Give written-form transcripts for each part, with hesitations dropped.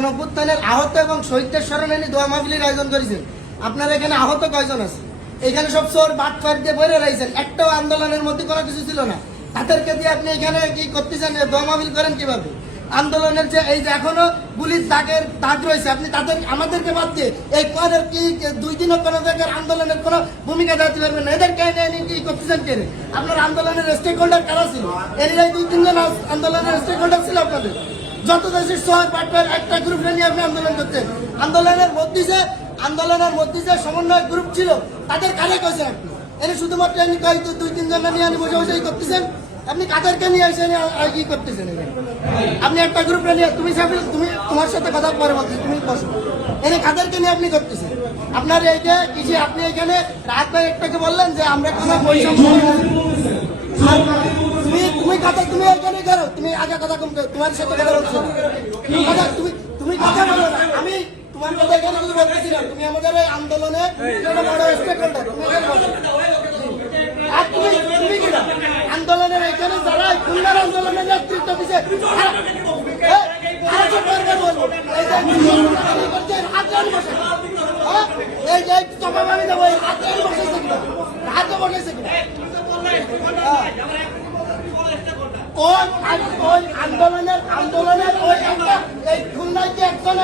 গণঅভ্যুত্থানের আহত এবং শহীদদের স্মরণে দোয়া মাহফিলের আয়োজন করেছেন। আপনারা এখানে আহত কয়জন আছে? এখানে সব চোর বাটফাট দিয়ে বইরে রয়েছেন, একটাও আন্দোলনের মধ্যে কোনো কিছু ছিল না। তাদেরকে দিয়ে আপনি এখানে কি করতেছেন? দোয়া মাহফিল করেন কিভাবে? আন্দোলনের যে এই যে এখনো পুলিশ দাগ রয়েছে, আপনি তাদের আমাদেরকে বাদ দিয়ে এই পরের কি 2 দিনও কোনো জায়গার আন্দোলনের কোনো ভূমিকা দিতে পারবেন না। এদেরকে কি করতেছেন কেন? আপনার আন্দোলনের স্টেক হোল্ডার কারা ছিল? এরাই 2-3 জন আন্দোলনের স্টেক হোল্ডার ছিল আপনাদের। যত দেশের শহর পাটপার একটা গ্রুপ নিয়ে আপনি আন্দোলন করতেন। আন্দোলনের মধ্যে যে সমন্বয় গ্রুপ ছিল তাদের কারে কইছেন আপনি? এনে শুধুমাত্র আপনি 2-3 জন নিয়ে আনি বসে বসে করতেছেন। আপনি কাদেরকে নিয়ে এসে কি করতেছেন? আপনি একটা গ্রুপে নিয়ে তুমি তোমার সাথে কথা পরে বলছি, তুমি বসো। এনে কাদেরকে নিয়ে আপনি করতেছেন? আপনার এইটা কি যে আপনি এখানে রাত ভাই একটাকে বললেন যে আমরা কোনো বৈষম্য, তুমি কথা তুমি এখানে করো, তুমি আগে কথা কম করো, তোমার সাথে কথা বলছো না। তুমি কথা বলো না, আমি তোমার কথা এখানে কিছু বলতেছি না। তুমি আমাদের এই আন্দোলনে বড় স্টেক হোল্ডার, তুমি এখানে বসো। আর তুমি কি না আন্দোলনের এখানে যারা খুলনার আন্দোলনের নেতৃত্ব দিচ্ছে এই যে চাপা মারি দেবো হাতে বসেছে কিনা, হাতে বসেছে কিনা ওই আন্দোলনের ওই একটা এই খুলনায় কি একজন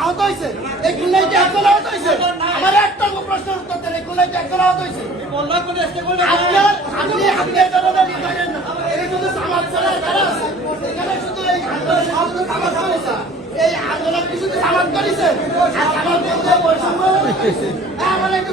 আহত হয়েছে? এই খুলনায় কি একজন আহত হয়েছে? আমার একটা প্রশ্নের উত্তর দেন, এই খুলনায় কি একজন আহত হয়েছে? আপনি এই ধরনের শুধু সমাজ চলার কারা আছে এখানে, শুধু এই আন্দোলন কি শুধু সমাজ করেছে? আমার একটু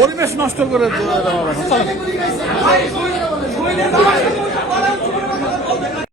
পরিবেশ নষ্ট করে